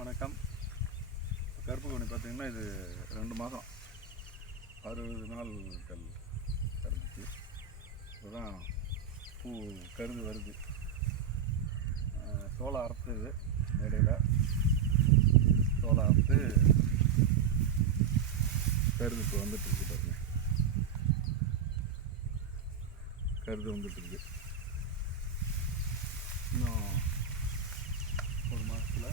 வணக்கம். கருப்பு கவுனி பார்த்திங்கன்னா இது 2 மாதம் 60 நாள் கல் கருந்துச்சு. இதுதான் பூ கருது வருது. சோளம் அறுத்துது இடையில. சோளம் அறுத்து கருது இப்போ வந்துட்டுருக்கு பாருங்க. கருது வந்துட்டுருக்கு. இன்னும் ஒரு மாதத்தில்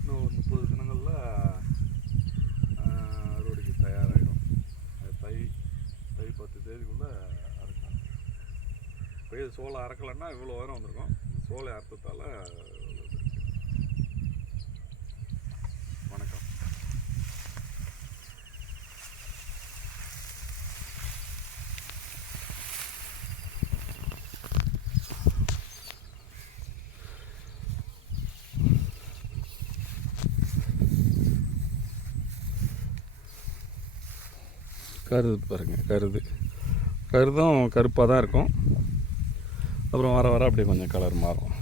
இன்னும் ஒரு 30 தினங்களில் அறுவடைக்கு தயாராகிடும். அது தை 10 தேதிக்குள்ளே அறுக்கலாம். இப்போ இது சோளம் அறுக்கலைன்னா இவ்வளோ உயரம் வந்திருக்கும். சோளம் அறுத்தத்தால் வணக்கம். கருது பாருங்கள், கருதும் கருப்பாக தான் இருக்கும். அப்புறம் வர வர அப்படியே கொஞ்சம் கலர் மாறும்.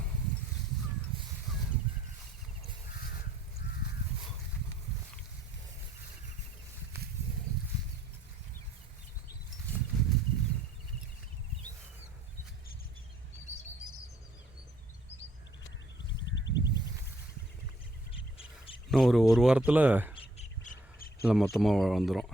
இன்னும் ஒரு வாரத்தில் இல்லை மொத்தமாக வந்துடும்.